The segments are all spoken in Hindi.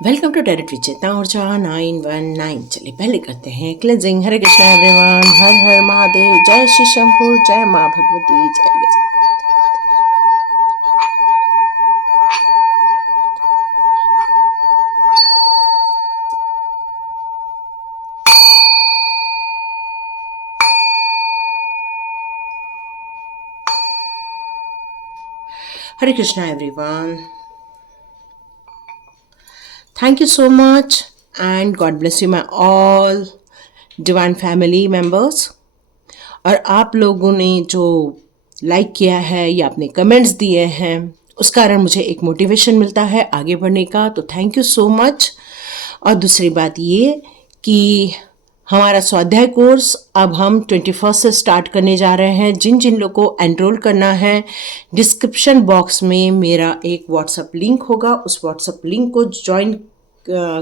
वेलकम टू डायरेक्ट विचेता ऊर्जा 919। चलिए पहले करते हैं क्लेंजिंग। हरे कृष्णा एवरीवन, हर हर महादेव, जय श्री शंभू, जय माँ भगवती, जय Gaj. Hare Krishna everyone, thank you so much and God bless you my all divine family members. और आप लोगों ने जो लाइक किया है या अपने कमेंट्स दिए हैं, उस कारण मुझे एक मोटिवेशन मिलता है आगे बढ़ने का, तो थैंक यू सो मच। और दूसरी बात ये कि हमारा स्वाध्याय कोर्स अब हम 21 से स्टार्ट करने जा रहे हैं। जिन जिन लोगों को एनरोल करना है, डिस्क्रिप्शन बॉक्स में मेरा एक व्हाट्सएप लिंक होगा, उस व्हाट्सएप लिंक को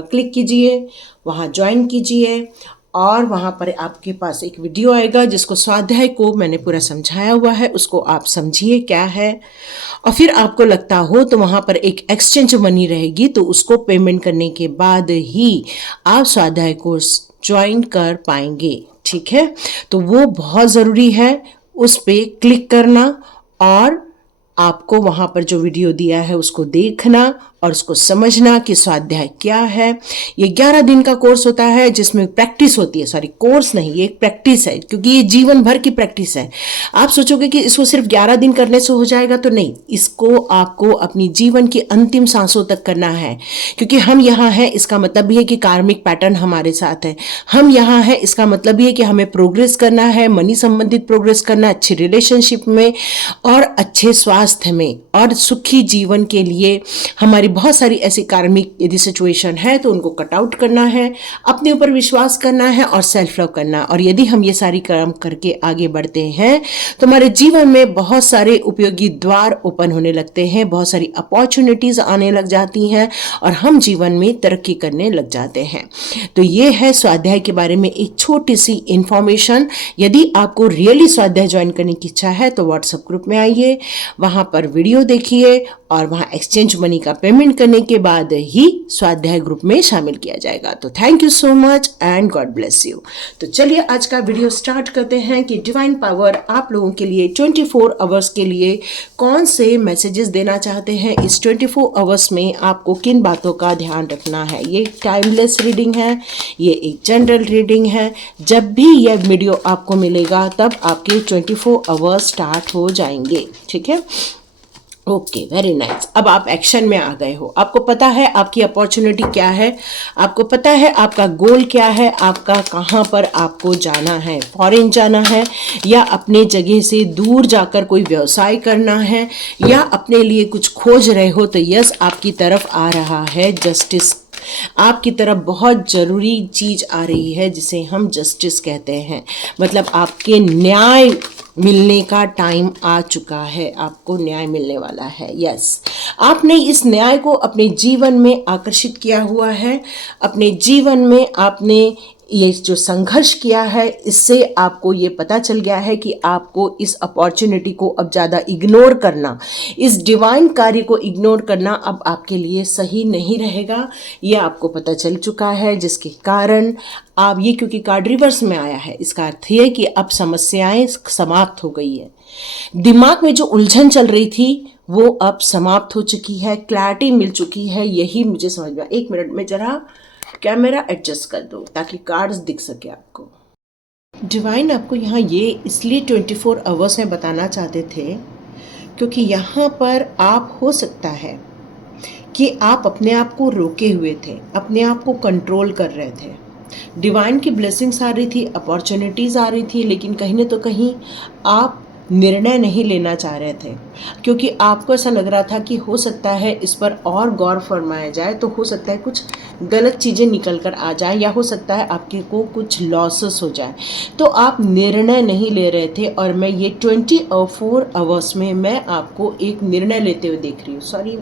क्लिक कीजिए, वहाँ ज्वाइन कीजिए और वहाँ पर आपके पास एक वीडियो आएगा जिसको स्वाध्याय को मैंने पूरा समझाया हुआ है, उसको आप समझिए क्या है। और फिर आपको लगता हो तो वहाँ पर एक एक्सचेंज मनी रहेगी, तो उसको पेमेंट करने के बाद ही आप स्वाध्याय कोर्स ज्वाइन कर पाएंगे। ठीक है, तो वो बहुत ज़रूरी है, उस पर क्लिक करना और आपको वहाँ पर जो वीडियो दिया है उसको देखना और उसको समझना कि स्वाध्याय क्या है। ये 11 दिन का कोर्स होता है जिसमें प्रैक्टिस होती है, सॉरी कोर्स नहीं, ये एक प्रैक्टिस है, क्योंकि ये जीवन भर की प्रैक्टिस है। आप सोचोगे कि इसको सिर्फ 11 दिन करने से हो जाएगा, तो नहीं, इसको आपको अपनी जीवन की अंतिम सांसों तक करना है। क्योंकि हम यहाँ हैं, इसका मतलब भी है कि कार्मिक पैटर्न हमारे साथ है। हम यहाँ हैं, इसका मतलब भी है कि हमें प्रोग्रेस करना है, मनी संबंधित प्रोग्रेस करना, अच्छी रिलेशनशिप में और अच्छे स्वास्थ्य में और सुखी जीवन के लिए हमारी बहुत सारी ऐसी कार्मिक यदि सिचुएशन है तो उनको कट आउट करना है, अपने ऊपर विश्वास करना है और सेल्फ लव करना। और यदि हम ये सारी काम करके आगे बढ़ते हैं तो हमारे जीवन में बहुत सारे उपयोगी द्वार ओपन होने लगते हैं, बहुत सारी अपॉर्चुनिटीज आने लग जाती हैं और हम जीवन में तरक्की करने लग जाते हैं। तो ये है स्वाध्याय के बारे में एक छोटी सी इंफॉर्मेशन। यदि आपको रियली स्वाध्याय ज्वाइन करने की इच्छा है तो व्हाट्सएप ग्रुप में आइए, वहां पर वीडियो देखिए और वहां एक्सचेंज मनी का पेमेंट करने के बाद ही स्वाध्याय ग्रुप में शामिल किया जाएगा। तो thank you so much and God bless you. तो चलिए आज का वीडियो स्टार्ट करते हैं कि डिवाइन पावर आप लोगों के लिए 24 आवर्स के लिए कौन से मैसेजेस देना चाहते हैं। इस 24 आवर्स में आपको किन बातों का ध्यान रखना है। ये एक टाइमलेस रीडिंग है, ये एक जनरल रीडिंग है। जब भी यह वीडियो आपको मिलेगा तब आपके 24 आवर्स स्टार्ट हो जाएंगे। ठीक है, ओके, वेरी नाइस। अब आप एक्शन में आ गए हो, आपको पता है आपकी अपॉर्चुनिटी क्या है, आपको पता है आपका गोल क्या है, आपका कहाँ पर आपको जाना है, फॉरेन जाना है या अपने जगह से दूर जाकर कोई व्यवसाय करना है या अपने लिए कुछ खोज रहे हो, तो यस आपकी तरफ आ रहा है जस्टिस। आपकी तरफ बहुत जरूरी चीज आ रही है जिसे हम जस्टिस कहते हैं, मतलब आपके न्याय मिलने का टाइम आ चुका है, आपको न्याय मिलने वाला है। यस, आपने इस न्याय को अपने जीवन में आकर्षित किया हुआ है, अपने जीवन में आपने ये जो संघर्ष किया है इससे आपको ये पता चल गया है कि आपको इस अपॉर्चुनिटी को अब ज़्यादा इग्नोर करना, इस डिवाइन कार्य को इग्नोर करना अब आपके लिए सही नहीं रहेगा। ये आपको पता चल चुका है, जिसके कारण आप ये, क्योंकि कार्ड रिवर्स में आया है, इसका अर्थ ये कि अब समस्याएं समाप्त हो गई है। दिमाग में जो उलझन चल रही थी वो अब समाप्त हो चुकी है, क्लैरिटी मिल चुकी है। यही मुझे समझ में। एक मिनट में जरा कैमरा एडजस्ट कर दो ताकि कार्ड्स दिख सके आपको। डिवाइन आपको यहाँ ये इसलिए 24 आवर्स में बताना चाहते थे क्योंकि यहाँ पर आप, हो सकता है कि आप अपने आप को रोके हुए थे, अपने आप को कंट्रोल कर रहे थे। डिवाइन की ब्लेसिंग्स आ रही थी, अपॉर्चुनिटीज़ आ रही थी, लेकिन कहीं न तो कहीं आप निर्णय नहीं लेना चाह रहे थे क्योंकि आपको ऐसा लग रहा था कि हो सकता है इस पर और गौर फरमाया जाए तो हो सकता है कुछ गलत चीज़ें निकल कर आ जाए या हो सकता है आपके को कुछ लॉसेस हो जाए, तो आप निर्णय नहीं ले रहे थे। और मैं ये 24 आवर्स में मैं आपको एक निर्णय लेते हुए देख रही हूँ, सॉरी,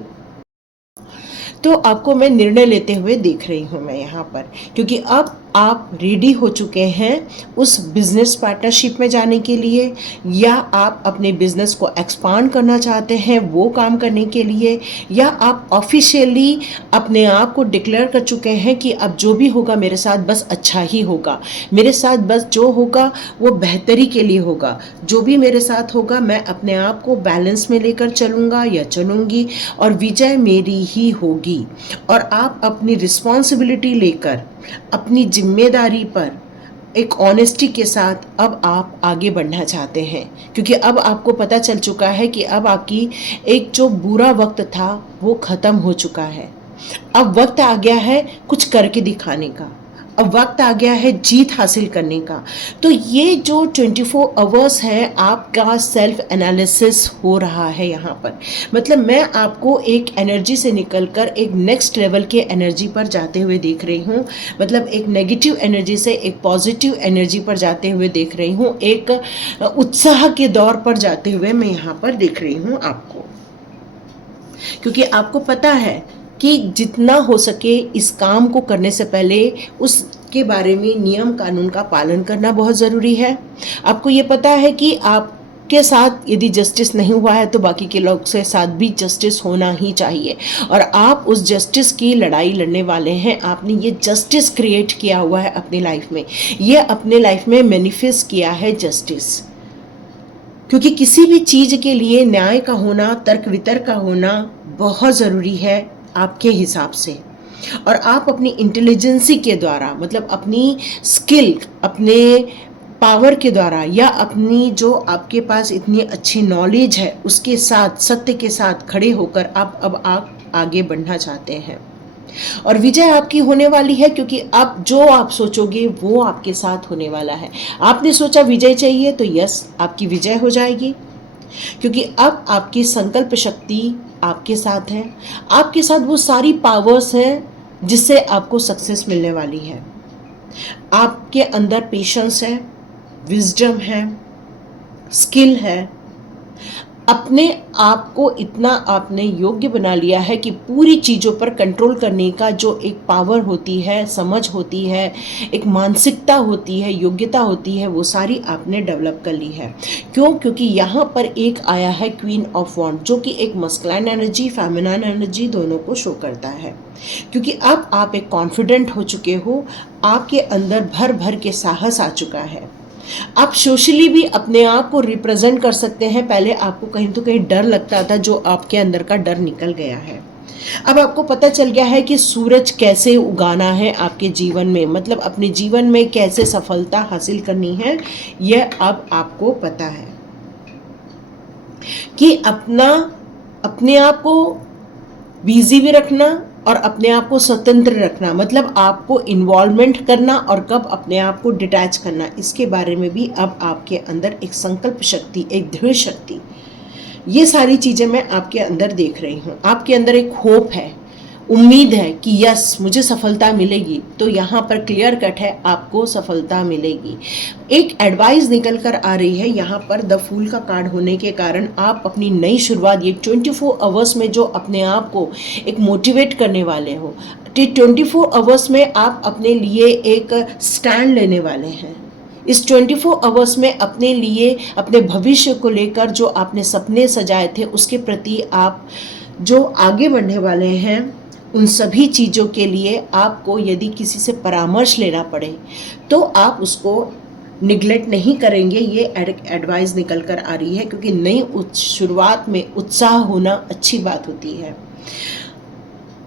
तो आपको मैं निर्णय लेते हुए देख रही हूँ मैं यहाँ पर, क्योंकि अब आप रेडी हो चुके हैं उस बिजनेस पार्टनरशिप में जाने के लिए, या आप अपने बिजनेस को एक्सपांड करना चाहते हैं वो काम करने के लिए, या आप ऑफिशियली अपने आप को डिक्लेयर कर चुके हैं कि अब जो भी होगा मेरे साथ बस अच्छा ही होगा, मेरे साथ बस जो होगा वो बेहतरी के लिए होगा, जो भी मेरे साथ होगा मैं अपने आप को बैलेंस में लेकर चलूँगा या चलूँगी और विजय मेरी ही होगी। और आप अपनी रिस्पॉन्सिबिलिटी लेकर, अपनी जिम्मेदारी पर एक ऑनेस्टी के साथ अब आप आगे बढ़ना चाहते हैं, क्योंकि अब आपको पता चल चुका है कि अब आपकी एक जो बुरा वक्त था वो ख़त्म हो चुका है। अब वक्त आ गया है कुछ करके दिखाने का, अब वक्त आ गया है जीत हासिल करने का। तो ये जो 24 आवर्स है आपका सेल्फ एनालिसिस हो रहा है यहाँ पर। मतलब मैं आपको एक एनर्जी से निकलकर एक नेक्स्ट लेवल के एनर्जी पर जाते हुए देख रही हूँ। मतलब एक नेगेटिव एनर्जी से एक पॉजिटिव एनर्जी पर जाते हुए देख रही हूँ, एक उत्साह के दौर पर जाते हुए मैं यहाँ पर देख रही हूँ आपको, क्योंकि आपको पता है कि जितना हो सके इस काम को करने से पहले उसके बारे में नियम कानून का पालन करना बहुत ज़रूरी है। आपको ये पता है कि आपके साथ यदि जस्टिस नहीं हुआ है तो बाकी के लोग से साथ भी जस्टिस होना ही चाहिए, और आप उस जस्टिस की लड़ाई लड़ने वाले हैं। आपने ये जस्टिस क्रिएट किया हुआ है अपनी लाइफ में, ये अपने लाइफ में मैनिफेस्ट किया है जस्टिस। क्योंकि किसी भी चीज़ के लिए न्याय का होना, तर्क वितर्क का होना बहुत ज़रूरी है आपके हिसाब से। और आप अपनी इंटेलिजेंसी के द्वारा, मतलब अपनी स्किल, अपने पावर के द्वारा, या अपनी जो आपके पास इतनी अच्छी नॉलेज है उसके साथ, सत्य के साथ खड़े होकर आप आगे बढ़ना चाहते हैं। और विजय आपकी होने वाली है, क्योंकि अब जो आप सोचोगे वो आपके साथ होने वाला है। आपने सोचा विजय चाहिए तो यस, आपकी विजय हो जाएगी, क्योंकि अब आपकी संकल्प शक्ति आपके साथ है। आपके साथ वो सारी पावर्स हैं जिससे आपको सक्सेस मिलने वाली है। आपके अंदर पेशेंस है, विजडम है, स्किल है। अपने आप को इतना आपने योग्य बना लिया है कि पूरी चीज़ों पर कंट्रोल करने का जो एक पावर होती है, समझ होती है, एक मानसिकता होती है, योग्यता होती है, वो सारी आपने डेवलप कर ली है। क्यों? क्योंकि यहाँ पर एक आया है क्वीन ऑफ वॉन्ड, जो कि एक मस्कुलाइन एनर्जी, फेमिनाइन एनर्जी दोनों को शो करता है। क्योंकि अब आप एक कॉन्फिडेंट हो चुके हो, आपके अंदर भर भर के साहस आ चुका है। आप सोशली भी अपने आप को रिप्रेजेंट कर सकते हैं। पहले आपको कहीं तो कहीं डर लगता था, जो आपके अंदर का डर निकल गया है। अब आपको पता चल गया है कि सूरज कैसे उगाना है आपके जीवन में, मतलब अपने जीवन में कैसे सफलता हासिल करनी है, यह अब आपको पता है कि अपने आप को बिजी भी रखना और अपने आप को स्वतंत्र रखना, मतलब आपको इन्वॉल्वमेंट करना और कब अपने आप को डिटैच करना, इसके बारे में भी अब आपके अंदर एक संकल्प शक्ति, एक दृढ़ शक्ति, ये सारी चीज़ें मैं आपके अंदर देख रही हूँ। आपके अंदर एक होप है, उम्मीद है कि यस मुझे सफलता मिलेगी। तो यहाँ पर क्लियर कट है, आपको सफलता मिलेगी। एक एडवाइस निकल कर आ रही है यहाँ पर द फूल का कार्ड होने के कारण। आप अपनी नई शुरुआत, ये 24 आवर्स में जो अपने आप को एक मोटिवेट करने वाले हो, 24 आवर्स में आप अपने लिए एक स्टैंड लेने वाले हैं। इस 24 आवर्स में अपने लिए, अपने भविष्य को लेकर जो आपने सपने सजाए थे उसके प्रति आप जो आगे बढ़ने वाले हैं, उन सभी चीज़ों के लिए आपको यदि किसी से परामर्श लेना पड़े तो आप उसको निगलेक्ट नहीं करेंगे। ये एडवाइस निकल कर आ रही है, क्योंकि नई शुरुआत में उत्साह होना अच्छी बात होती है।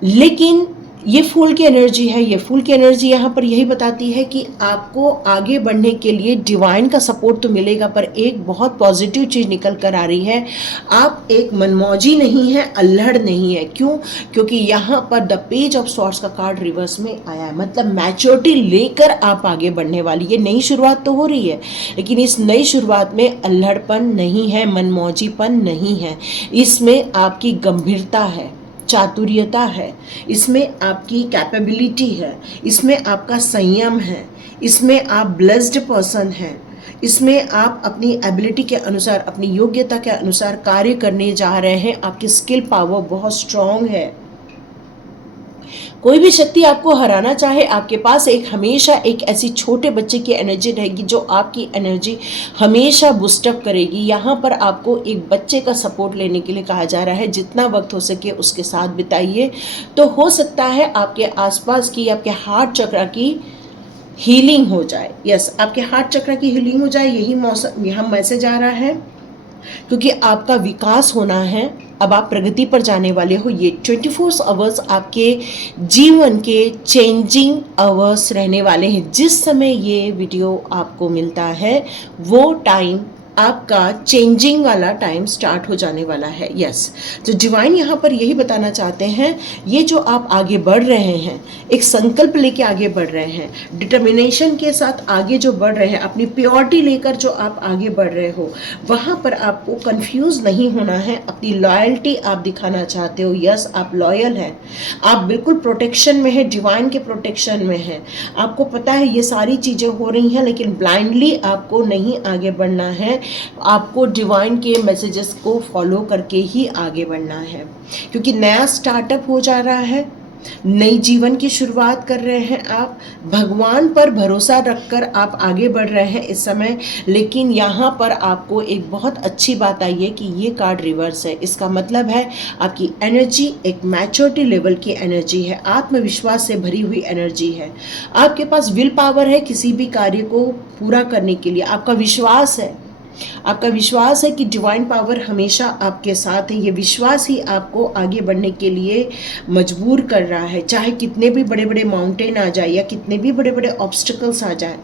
लेकिन ये फूल की एनर्जी है, ये फूल की एनर्जी यहाँ पर यही बताती है कि आपको आगे बढ़ने के लिए डिवाइन का सपोर्ट तो मिलेगा, पर एक बहुत पॉजिटिव चीज़ निकल कर आ रही है। आप एक मनमौजी नहीं है, अल्हड़ नहीं है। क्यों? क्योंकि यहाँ पर द पेज ऑफ सॉर्ड्स का कार्ड रिवर्स में आया है, मतलब मैच्योरिटी लेकर आप आगे बढ़ने वाली। ये नई शुरुआत तो हो रही है, लेकिन इस नई शुरुआत में अल्हड़पन नहीं है, मनमौजीपन नहीं है, इसमें आपकी गंभीरता है, चातुर्यता है, इसमें आपकी कैपेबिलिटी है, इसमें आपका संयम है, इसमें आप ब्लेस्ड पर्सन हैं, इसमें आप अपनी एबिलिटी के अनुसार, अपनी योग्यता के अनुसार कार्य करने जा रहे हैं। आपकी स्किल पावर बहुत स्ट्रॉन्ग है। कोई भी शक्ति आपको हराना चाहे, आपके पास एक हमेशा एक ऐसी छोटे बच्चे की एनर्जी रहेगी जो आपकी एनर्जी हमेशा बूस्टअप करेगी। यहाँ पर आपको एक बच्चे का सपोर्ट लेने के लिए कहा जा रहा है, जितना वक्त हो सके उसके साथ बिताइए। तो हो सकता है आपके आसपास की, आपके हार्ट चक्र की हीलिंग हो जाए। यस, आपके हार्ट चक्र की हीलिंग हो जाए, यही मौसम यहाँ मैसेज आ रहा है, क्योंकि आपका विकास होना है। अब आप प्रगति पर जाने वाले हो। ये 24 आवर्स आपके जीवन के चेंजिंग आवर्स रहने वाले हैं। जिस समय ये वीडियो आपको मिलता है वो टाइम आपका चेंजिंग वाला टाइम स्टार्ट हो जाने वाला है। यस, तो डिवाइन यहाँ पर यही बताना चाहते हैं, ये जो आप आगे बढ़ रहे हैं, एक संकल्प लेके आगे बढ़ रहे हैं, डिटर्मिनेशन के साथ आगे जो बढ़ रहे हैं, अपनी प्योरिटी लेकर जो आप आगे बढ़ रहे हो, वहाँ पर आपको कंफ्यूज नहीं होना है। अपनी लॉयल्टी आप दिखाना चाहते हो। यस, आप लॉयल हैं, आप बिल्कुल प्रोटेक्शन में है, डिवाइन के प्रोटेक्शन में है। आपको पता है ये सारी चीज़ें हो रही हैं, लेकिन ब्लाइंडली आपको नहीं आगे बढ़ना है। आपको डिवाइन के मैसेजेस को फॉलो करके ही आगे बढ़ना है, क्योंकि नया स्टार्टअप हो जा रहा है, नई जीवन की शुरुआत कर रहे हैं आप। भगवान पर भरोसा रखकर आप आगे बढ़ रहे हैं इस समय। लेकिन यहाँ पर आपको एक बहुत अच्छी बात आई है कि ये कार्ड रिवर्स है। इसका मतलब है आपकी एनर्जी एक मैच्योरिटी लेवल की एनर्जी है, आत्मविश्वास से भरी हुई एनर्जी है। आपके पास विल पावर है किसी भी कार्य को पूरा करने के लिए। आपका विश्वास है, आपका विश्वास है कि डिवाइन पावर हमेशा आपके साथ है। ये विश्वास ही आपको आगे बढ़ने के लिए मजबूर कर रहा है। चाहे कितने भी बड़े बड़े माउंटेन आ जाए या कितने भी बड़े बड़े ऑब्स्टिकल्स आ जाए,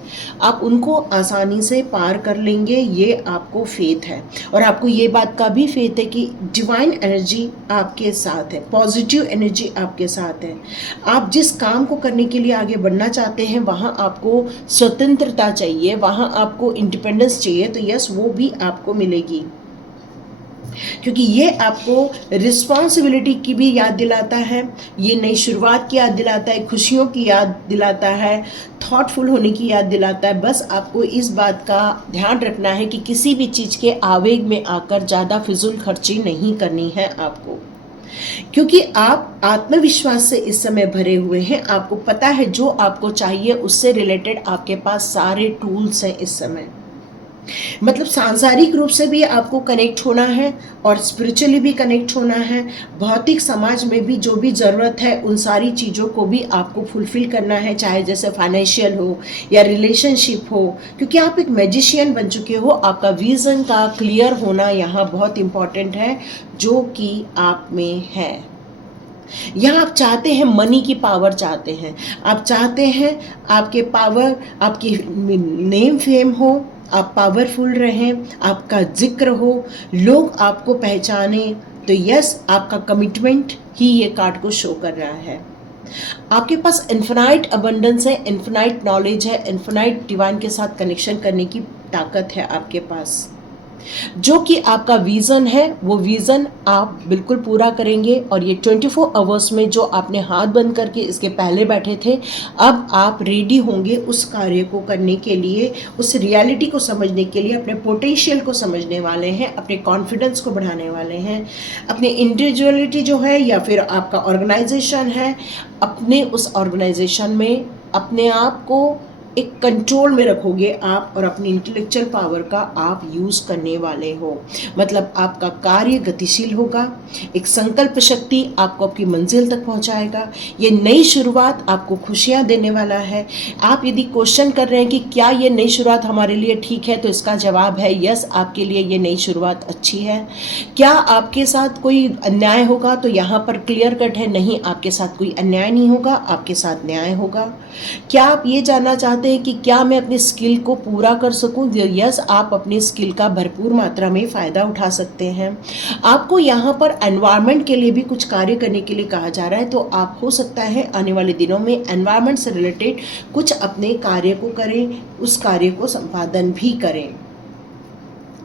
आप उनको आसानी से पार कर लेंगे। ये आपको फेथ है, और आपको ये बात का भी फेथ है कि डिवाइन एनर्जी आपके साथ है, पॉजिटिव एनर्जी आपके साथ है। आप जिस काम को करने के लिए आगे बढ़ना चाहते हैं, वहाँ आपको स्वतंत्रता चाहिए, वहाँ आपको इंडिपेंडेंस चाहिए। तो यस, वो भी आपको मिलेगी, क्योंकि ये आपको रिस्पॉन्सिबिलिटी की भी याद दिलाता है, ये नई शुरुआत की याद दिलाता है, खुशियों की याद दिलाता है, थॉटफुल होने की याद दिलाता है। बस आपको इस बात का ध्यान रखना है कि किसी भी चीज़ के आवेग में आकर ज़्यादा फिजूल खर्ची नहीं करनी है आपको, क्योंकि आप आत्मविश्वास से इस समय भरे हुए हैं। आपको पता है जो आपको चाहिए, उससे रिलेटेड आपके पास सारे टूल्स हैं इस समय। मतलब सांसारिक रूप से भी आपको कनेक्ट होना है और स्पिरिचुअली भी कनेक्ट होना है। भौतिक समाज में भी जो भी ज़रूरत है उन सारी चीज़ों को भी आपको फुलफिल करना है, चाहे जैसे फाइनेंशियल हो या रिलेशनशिप हो, क्योंकि आप एक मैजिशियन बन चुके हो। आपका विज़न का क्लियर होना यहाँ बहुत इम्पॉर्टेंट है, जो कि आप में है। यहाँ आप चाहते हैं मनी की पावर चाहते हैं, आप चाहते हैं आपके पावर, आपकी नेम फेम हो, आप पावरफुल रहें, आपका जिक्र हो, लोग आपको पहचाने। तो यस, आपका कमिटमेंट ही ये कार्ड को शो कर रहा है। आपके पास इन्फिनाइट अबंडेंस है, इन्फिनाइट नॉलेज है, इन्फिनाइट डिवाइन के साथ कनेक्शन करने की ताकत है आपके पास। जो कि आपका विज़न है, वो विज़न आप बिल्कुल पूरा करेंगे। और ये 24 आवर्स में जो आपने हाथ बंद करके इसके पहले बैठे थे, अब आप रेडी होंगे उस कार्य को करने के लिए, उस रियलिटी को समझने के लिए, अपने पोटेंशियल को समझने वाले हैं, अपने कॉन्फिडेंस को बढ़ाने वाले हैं, अपने इंडिविजुअलिटी जो है या फिर आपका ऑर्गेनाइजेशन है, अपने उस ऑर्गेनाइजेशन में अपने आप को एक कंट्रोल में रखोगे आप, और अपनी इंटेलेक्चुअल पावर का आप यूज़ करने वाले हो। मतलब आपका कार्य गतिशील होगा, एक संकल्प शक्ति आपको आपकी मंजिल तक पहुंचाएगा। ये नई शुरुआत आपको खुशियां देने वाला है। आप यदि क्वेश्चन कर रहे हैं कि क्या ये नई शुरुआत हमारे लिए ठीक है, तो इसका जवाब है यस, आपके लिए ये नई शुरुआत अच्छी है। क्या आपके साथ कोई अन्याय होगा, तो यहाँ पर क्लियर कट है, नहीं, आपके साथ कोई अन्याय नहीं होगा, आपके साथ न्याय होगा। क्या आप ये जानना चाहते हैं कि क्या मैं अपनी स्किल को पूरा कर सकूं? यस, आप अपनी स्किल का भरपूर मात्रा में फ़ायदा उठा सकते हैं। आपको यहाँ पर एनवायरनमेंट के लिए भी कुछ कार्य करने के लिए कहा जा रहा है, तो आप हो सकता है आने वाले दिनों में एनवायरनमेंट से रिलेटेड कुछ अपने कार्य को करें, उस कार्य को संपादन भी करें।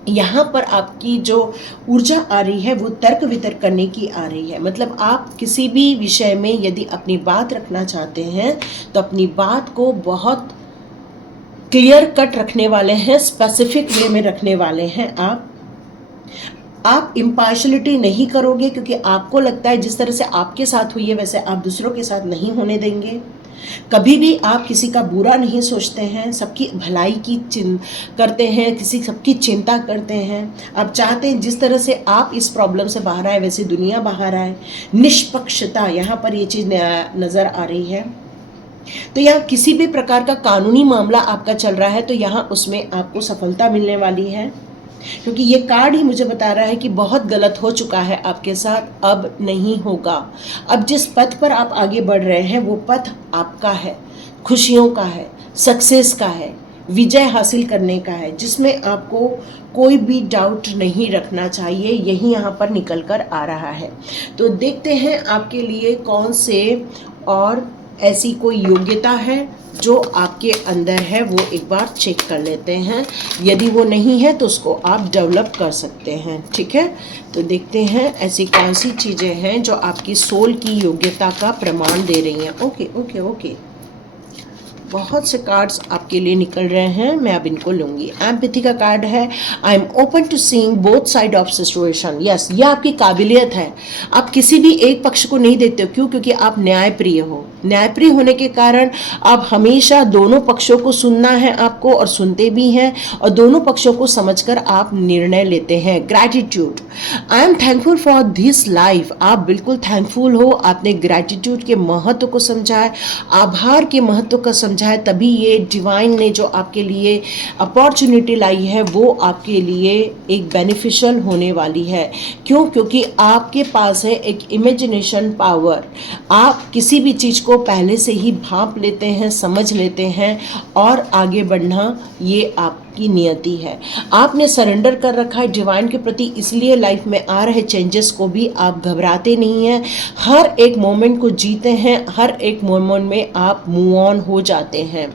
यहाँ पर आपकी जो ऊर्जा आ रही है वो तर्क वितर्क करने की आ रही है। मतलब आप किसी भी विषय में यदि अपनी बात रखना चाहते हैं, तो अपनी बात को बहुत क्लियर कट रखने वाले हैं, स्पेसिफिक वे में रखने वाले हैं। आप इम्पार्शलिटी नहीं करोगे, क्योंकि आपको लगता है जिस तरह से आपके साथ हुई है वैसे आप दूसरों के साथ नहीं होने देंगे। कभी भी आप किसी का बुरा नहीं सोचते हैं, सबकी भलाई की करते हैं, किसी सबकी चिंता करते हैं। आप चाहते हैं जिस तरह से आप इस प्रॉब्लम से बाहर आए वैसे दुनिया बाहर आए। निष्पक्षता, यहाँ पर ये चीज़ नज़र आ रही है। तो यहाँ किसी भी प्रकार का कानूनी मामला आपका चल रहा है तो यहाँ उसमें आपको सफलता मिलने वाली है, क्योंकि ये कार्ड ही मुझे बता रहा है कि बहुत गलत हो चुका है आपके साथ, अब नहीं होगा। अब जिस पथ पर आप आगे बढ़ रहे हैं वो पथ आपका है, खुशियों का है, सक्सेस का है, विजय हासिल करने का है, जिसमें आपको कोई भी डाउट नहीं रखना चाहिए। यही यहाँ पर निकल कर आ रहा है। तो देखते हैं आपके लिए कौन से और ऐसी कोई योग्यता है जो आपके अंदर है, वो एक बार चेक कर लेते हैं। यदि वो नहीं है तो उसको आप डेवलप कर सकते हैं। ठीक है, तो देखते हैं ऐसी कौन सी चीज़ें हैं जो आपकी सोल की योग्यता का प्रमाण दे रही हैं। ओके ओके ओके, बहुत से कार्ड्स आपके लिए निकल रहे हैं, मैं अब इनको लूँगी। एम्पैथी का कार्ड है, I am open to seeing both side of situation. Yes, ये आपकी काबिलियत है। आप किसी भी एक पक्ष को नहीं देखते हो। क्यों? क्योंकि आप न्यायप्रिय हो। न्यायप्रिय होने के कारण आप हमेशा दोनों पक्षों को सुनना है आपको, और सुनते भी हैं, और दोनों पक्षों को समझकर आप निर्णय लेते हैं। Gratitude, I am thankful for this life. आप बिल्कुल थैंकफुल हो, आपने ग्रैटिट्यूड के महत्व को समझा है, आभार के महत्व का समझा है, तभी ये डिवाइन ने जो आपके लिए अपॉर्चुनिटी लाई है वो आपके लिए एक बेनिफिशियल होने वाली है। क्यों? क्योंकि आपके पास है एक इमेजिनेशन पावर। आप किसी भी चीज़ को पहले से ही भांप लेते हैं, समझ लेते हैं, और आगे बढ़ना ये आपकी नियति है। आपने सरेंडर कर रखा है डिवाइन के प्रति, इसलिए लाइफ में आ रहे चेंजेस को भी आप घबराते नहीं हैं। हर एक मोमेंट को जीते हैं, हर एक मोमेंट में आप मूव ऑन हो जाते हैं।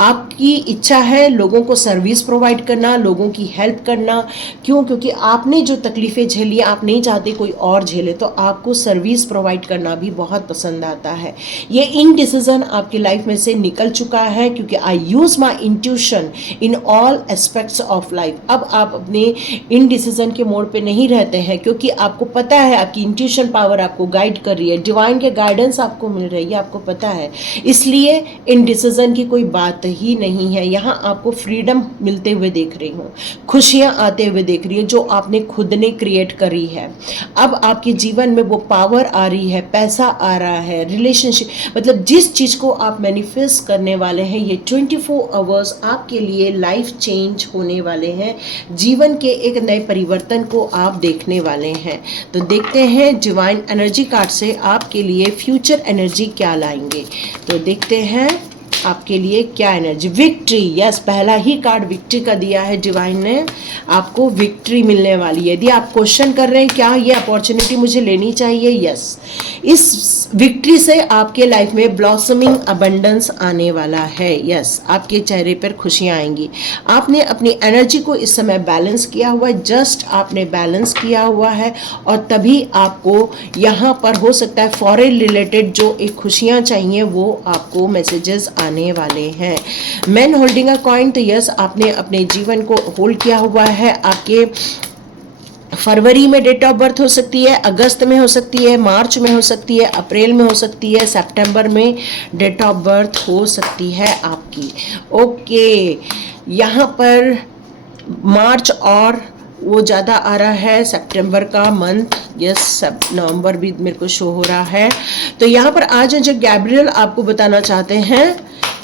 आपकी इच्छा है लोगों को सर्विस प्रोवाइड करना, लोगों की हेल्प करना। क्यों? क्योंकि आपने जो तकलीफ़ें झेली, आप नहीं चाहते कोई और झेले, तो आपको सर्विस प्रोवाइड करना भी बहुत पसंद आता है। ये इनडिसीजन आपकी लाइफ में से निकल चुका है, क्योंकि I use my intuition in all aspects of life. अब आप अपने इनडिसीजन के मोड़ पे नहीं रहते हैं, क्योंकि आपको पता है आपकी इंट्यूशन पावर आपको गाइड कर रही है, डिवाइन के गाइडेंस आपको मिल रही है, आपको पता है। इसलिए इनडिसीजन की कोई बात ही नहीं है। यहाँ आपको फ्रीडम मिलते हुए देख रही हूँ, खुशियाँ आते हुए देख रही है जो आपने खुद ने क्रिएट करी है। अब आपके जीवन में वो पावर आ रही है, पैसा आ रहा है, रिलेशनशिप, मतलब जिस चीज़ को आप मैनिफेस्ट करने वाले हैं, ये 24 आवर्स आपके लिए लाइफ चेंज होने वाले हैं। जीवन के एक नए परिवर्तन को आप देखने वाले हैं। तो देखते हैं डिवाइन एनर्जी कार्ड से आपके लिए फ्यूचर एनर्जी क्या लाएंगे। तो देखते हैं आपके लिए क्या एनर्जी। विक्ट्री, यस, पहला ही कार्ड विक्ट्री का दिया है डिवाइन ने। आपको विक्ट्री मिलने वाली है। यदि आप क्वेश्चन कर रहे हैं क्या ये अपॉर्चुनिटी मुझे लेनी चाहिए, यस, इस विक्ट्री से आपके लाइफ में ब्लॉसमिंग अबंडेंस आने वाला है। यस, आपके चेहरे पर खुशियाँ आएंगी। आपने अपनी एनर्जी को इस समय बैलेंस किया हुआ है, जस्ट आपने बैलेंस किया हुआ है, और तभी आपको यहाँ पर हो सकता है फॉरेन रिलेटेड जो एक खुशियाँ चाहिए वो आपको मैसेजेस आने वाले हैं। मैन होल्डिंग अ कॉइन, तो यस, आपने अपने जीवन को होल्ड किया हुआ है। आपके फरवरी में डेट ऑफ बर्थ हो सकती है, अगस्त में हो सकती है, मार्च में हो सकती है, अप्रैल में हो सकती है, सितंबर में डेट ऑफ बर्थ हो सकती है आपकी। ओके, यहाँ पर मार्च और वो ज़्यादा आ रहा है, सितंबर का मंथ, यस, सब नवंबर भी मेरे को शो हो रहा है। तो यहाँ पर आज जो गैब्रियल आपको बताना चाहते हैं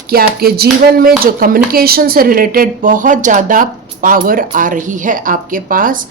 कि आपके जीवन में जो कम्युनिकेशन से रिलेटेड बहुत ज़्यादा पावर आ रही है आपके पास।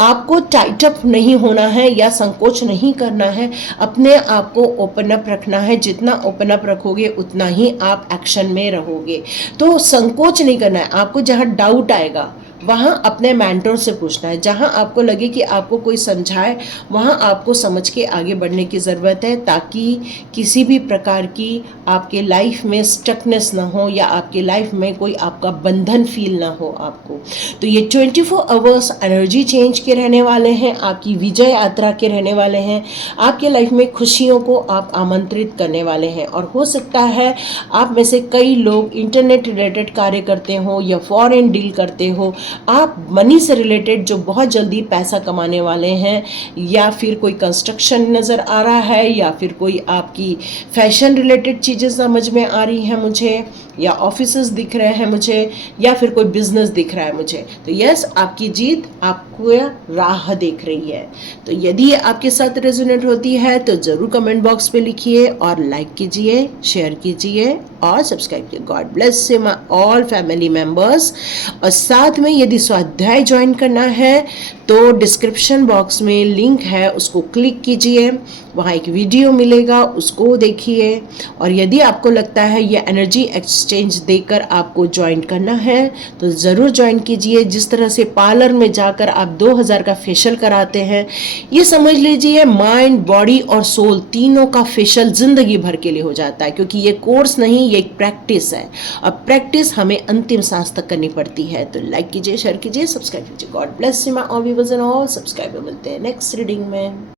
आपको टाइट अप नहीं होना है या संकोच नहीं करना है, अपने आप को ओपन अप रखना है। जितना ओपन अप रखोगे उतना ही आप एक्शन में रहोगे। तो संकोच नहीं करना है आपको। जहाँ डाउट आएगा वहाँ अपने मेंटर से पूछना है। जहाँ आपको लगे कि आपको कोई समझाए वहाँ आपको समझ के आगे बढ़ने की ज़रूरत है, ताकि किसी भी प्रकार की आपके लाइफ में स्टकनेस ना हो या आपके लाइफ में कोई आपका बंधन फील ना हो आपको। तो ये 24 आवर्स एनर्जी चेंज के रहने वाले हैं, आपकी विजय यात्रा के रहने वाले हैं। आपके लाइफ में खुशियों को आप आमंत्रित करने वाले हैं। और हो सकता है आप में से कई लोग इंटरनेट रिलेटेड कार्य करते हो या फॉरेन डील करते हो, आप मनी से रिलेटेड जो बहुत जल्दी पैसा कमाने वाले हैं, या फिर कोई कंस्ट्रक्शन नज़र आ रहा है, या फिर कोई आपकी फैशन रिलेटेड चीज़ें समझ में आ रही हैं मुझे, या ऑफिसेस दिख रहे हैं मुझे, या फिर कोई बिजनेस दिख रहा है मुझे, तो यस, आपकी जीत आपको राह देख रही है। तो यदि आपके साथ रेजोनेट होती है तो ज़रूर कमेंट बॉक्स पे लिखिए और लाइक कीजिए, शेयर कीजिए और सब्सक्राइब कीजिए। God bless you my all family members. और साथ में यदि स्वाध्याय ज्वाइन करना है तो डिस्क्रिप्शन बॉक्स में लिंक है, उसको क्लिक कीजिए, वहाँ एक वीडियो मिलेगा, उसको देखिए। और यदि आपको लगता है ये एनर्जी एक्सचेंज देकर आपको ज्वाइन करना है तो ज़रूर ज्वाइन कीजिए। जिस तरह से पार्लर में जाकर आप 2000 का फेशियल कराते हैं, ये समझ लीजिए माइंड, बॉडी और सोल तीनों का फेशियल ज़िंदगी भर के लिए हो जाता है, क्योंकि ये कोर्स नहीं, ये एक प्रैक्टिस है। अब प्रैक्टिस हमें अंतिम सांस तक करनी पड़ती है। तो लाइक कीजिए, शेयर कीजिए, सब्सक्राइब कीजिए। God bless you my all viewers and all subscriber. मिलते हैं नेक्स्ट रीडिंग में।